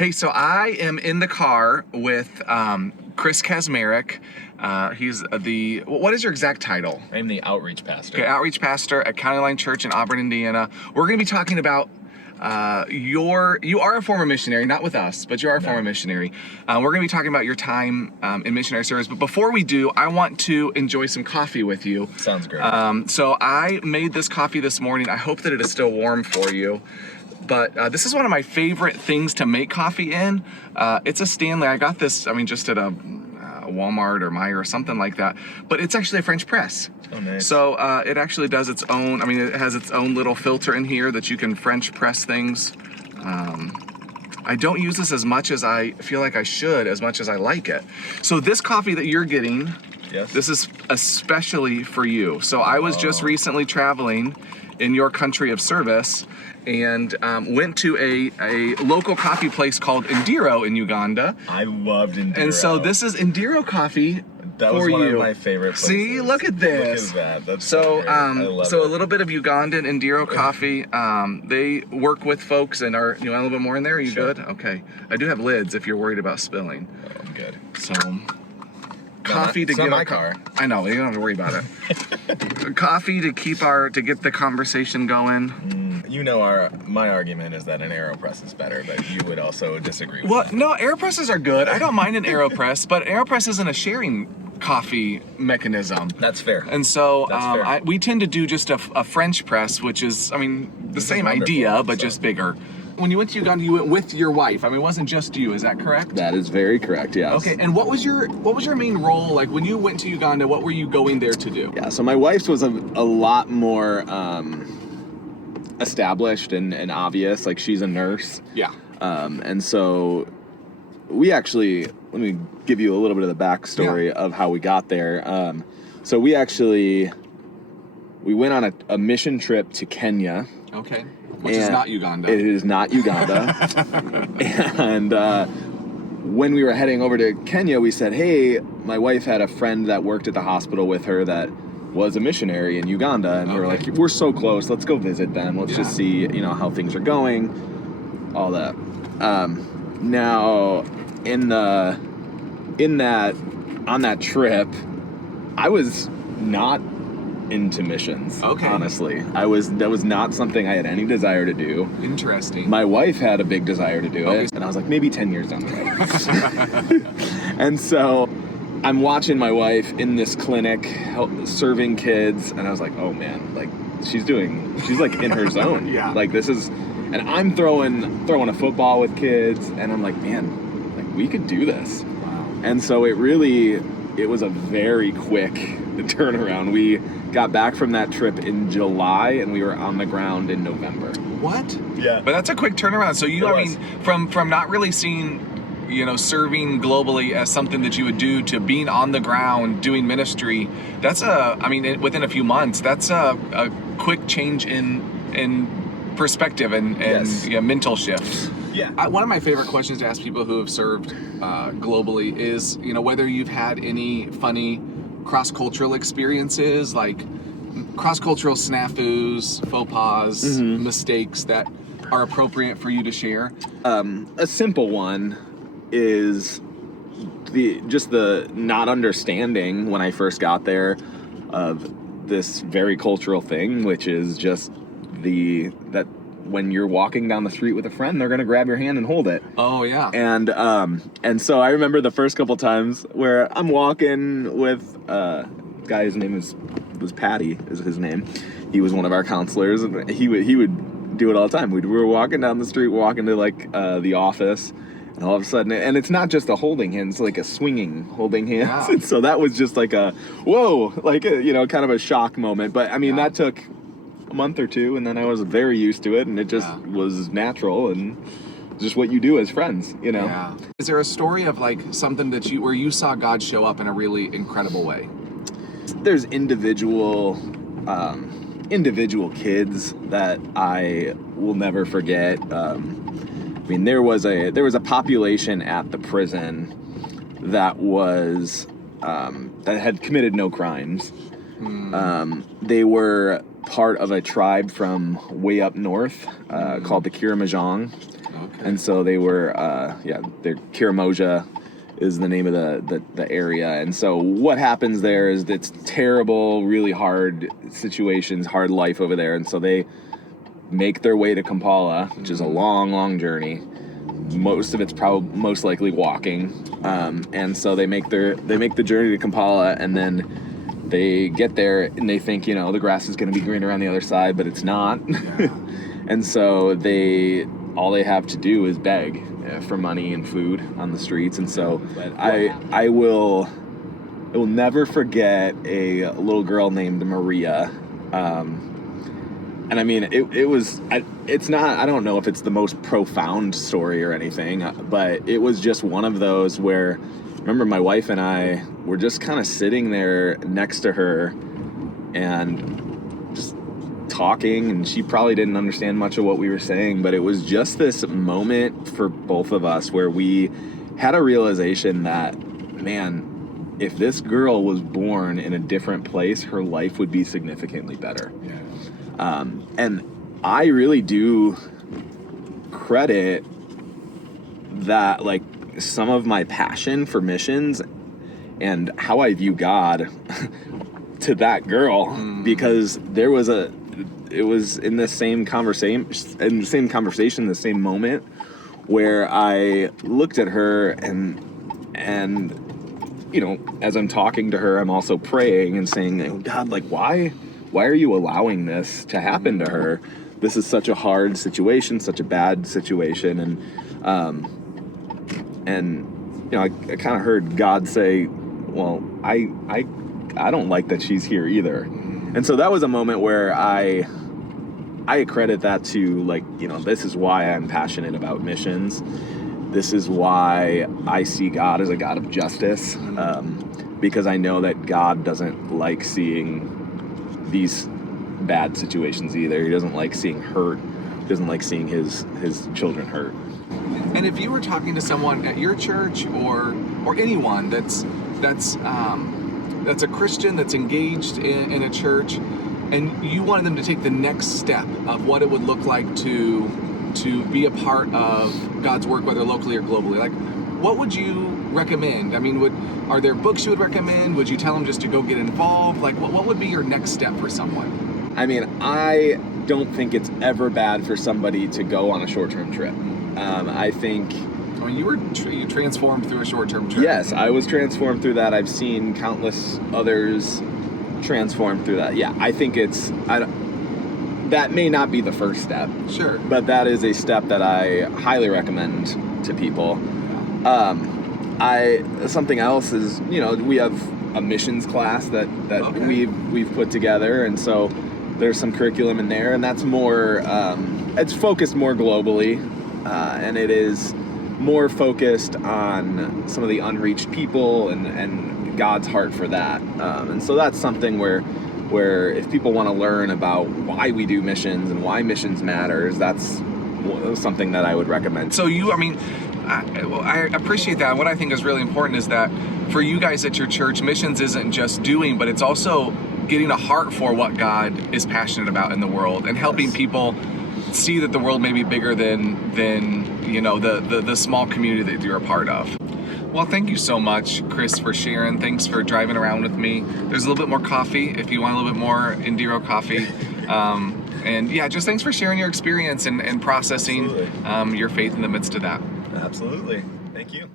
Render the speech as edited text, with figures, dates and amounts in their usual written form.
Hey, so I am in the car with Chris Kaczmarek. He's what is your exact title? I'm the outreach pastor. Okay, outreach pastor at County Line Church in Auburn, Indiana. We're going to be talking about you are a former missionary, not with us, but you are a former missionary. We're going to be talking about your time in missionary service. But before we do, I want to enjoy some coffee with you. Sounds great. So I made this coffee this morning. I hope that it is still warm for you. But this is one of my favorite things to make coffee in. It's a Stanley. I got this, just at a Walmart or Meijer or something like that. But it's actually a French press. Oh, nice. So it actually does its own, it has its own little filter in here that you can French press things. I don't use this as much as I feel like I should, as much as I like it. So this coffee that you're getting, yes, this is especially for you. So I was just recently traveling in your country of service and went to a local coffee place called Indiro in Uganda. I loved Indiro. And so this is Indiro coffee. That was one of my favorite places. See, look at this. Look at that. That's so so a little bit of Ugandan Indiro coffee. They work with folks and are, you want a little bit more in there? Are you good? Okay. I do have lids if you're worried about spilling. Oh, I'm good. So coffee to get get my car. I know, you don't have to worry about it. Coffee to get the conversation going. My argument is that an AeroPress is better, but you would also disagree with that. No, AeroPresses are good. I don't mind an AeroPress, but AeroPress isn't a sharing coffee mechanism. That's fair. And so fair. we tend to do just a French press, which is, the same idea, but just bigger. When you went to Uganda, you went with your wife. It wasn't just you. Is that correct? That is very correct, yes. Okay, and what was your main role? Like when you went to Uganda, what were you going there to do? Yeah, so my wife's was a lot more established and obvious. Like she's a nurse. Yeah. And so we actually, let me give you a little bit of the backstory of how we got there. So we went on a mission trip to Kenya. Okay. Which is not Uganda. It is not Uganda. And when we were heading over to Kenya, we said, hey, my wife had a friend that worked at the hospital with her that was a missionary in Uganda. And we were like, we're so close. Let's go visit them. Let's just see, how things are going, all that. Now, on that trip, I was not into missions. Okay. Honestly, that was not something I had any desire to do. Interesting. My wife had a big desire to do it, and I was like, maybe 10 years down the road. And so I'm watching my wife in this clinic serving kids, and I was like, oh man, like she's like in her zone. Yeah. Like and I'm throwing a football with kids, and I'm like, man, like we could do this. Wow. And so it was a very quick turnaround. We got back from that trip in July, and we were on the ground in November. What? Yeah. But that's a quick turnaround. So from not really seeing, serving globally as something that you would do to being on the ground doing ministry, that's within a few months, that's a quick change in perspective and mental shift. Yeah. One of my favorite questions to ask people who have served globally is, whether you've had any funny cross-cultural experiences, like cross-cultural snafus, faux pas, mistakes that are appropriate for you to share. A simple one is the not understanding when I first got there of this very cultural thing, which is just that when you're walking down the street with a friend, they're going to grab your hand and hold it. Oh, yeah. And so I remember the first couple times where I'm walking with a guy, his name was Patty, is his name. He was one of our counselors, and he would do it all the time. We were walking down the street, walking to the office, and all of a sudden, and it's not just a holding hands, it's like a swinging holding hands. Yeah. And so that was just like a, whoa, like, kind of a shock moment. But that took a month or two, and then I was very used to it, and it just was natural and just what you do as friends, Yeah. Is there a story of something where you saw God show up in a really incredible way? There's individual kids that I will never forget. There was a population at the prison that was that had committed no crimes. They were part of a tribe from way up north called the Kiramajong. Okay. And so they were, their Kiramoja is the name of the area. And so what happens there is it's terrible, really hard situations, hard life over there. And so they make their way to Kampala, which is a long, long journey. Most of it's most likely walking. And so they make the journey to Kampala, and then they get there and they think, the grass is going to be green around the other side, but it's not. Yeah. And so all they have to do is beg for money and food on the streets. And so I will never forget a little girl named Maria. And I mean, it's not, I don't know if it's the most profound story or anything, but it was just one of those where, remember, my wife and I were just kind of sitting there next to her and just talking, and she probably didn't understand much of what we were saying, but it was just this moment for both of us where we had a realization that, man, if this girl was born in a different place, her life would be significantly better. Yeah. And I really do credit that, like, some of my passion for missions and how I view God to that girl, because it was in the same conversation, the same moment where I looked at her and as I'm talking to her, I'm also praying and saying, God, like, why are you allowing this to happen to her? This is such a hard situation, such a bad situation. And I kind of heard God say, well, I don't like that she's here either. And so that was a moment where I credit that to, like, this is why I'm passionate about missions. This is why I see God as a God of justice, because I know that God doesn't like seeing these bad situations either. He doesn't like seeing hurt. He doesn't like seeing his children hurt. And if you were talking to someone at your church or anyone that's a Christian that's engaged in a church, and you wanted them to take the next step of what it would look like to be a part of God's work, whether locally or globally, like, what would you recommend? I mean, are there books you would recommend? Would you tell them just to go get involved? Like, what would be your next step for someone? I mean, I don't think it's ever bad for somebody to go on a short-term trip. I think... I mean, you transformed through a short-term trip. Yes, I was transformed through that. I've seen countless others transform through that. Yeah, I think that may not be the first step. Sure. But that is a step that I highly recommend to people. Something else is, we have a missions class that okay. we've put together, and so there's some curriculum in there, and that's more, it's focused more globally, and it is more focused on some of the unreached people and God's heart for that. And so that's something where if people want to learn about why we do missions and why missions matters, that's something that I would recommend. So I appreciate that. What I think is really important is that for you guys at your church, missions isn't just doing, but it's also getting a heart for what God is passionate about in the world and helping people see that the world may be bigger than the small community that you're a part of. Well, thank you so much, Chris, for sharing. Thanks for driving around with me. There's a little bit more coffee if you want a little bit more Indiro coffee. And yeah, just thanks for sharing your experience and processing your faith in the midst of that. Absolutely. Thank you.